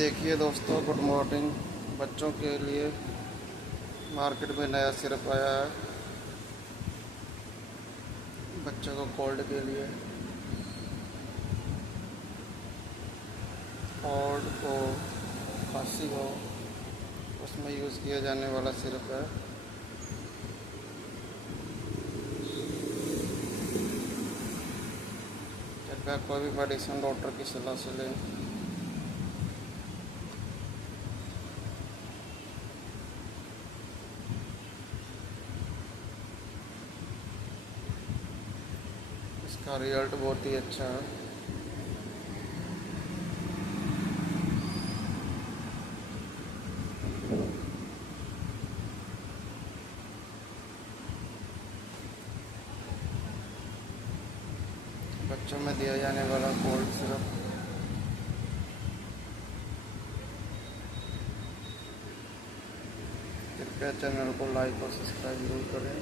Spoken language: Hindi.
देखिए दोस्तों, गुड मॉर्निंग। बच्चों के लिए मार्केट में नया सिरप आया है। बच्चों को कोल्ड के लिए, कोल्ड को खांसी हो, उसमें यूज़ किया जाने वाला सिरप है। कृपया कोई भी मेडिसिन डॉक्टर की सलाह से लें। इसका रिजल्ट बहुत ही अच्छा है। बच्चों में दिया जाने वाला कोल्ड सिरप। कृपया चैनल को लाइक और सब्सक्राइब जरूर करें।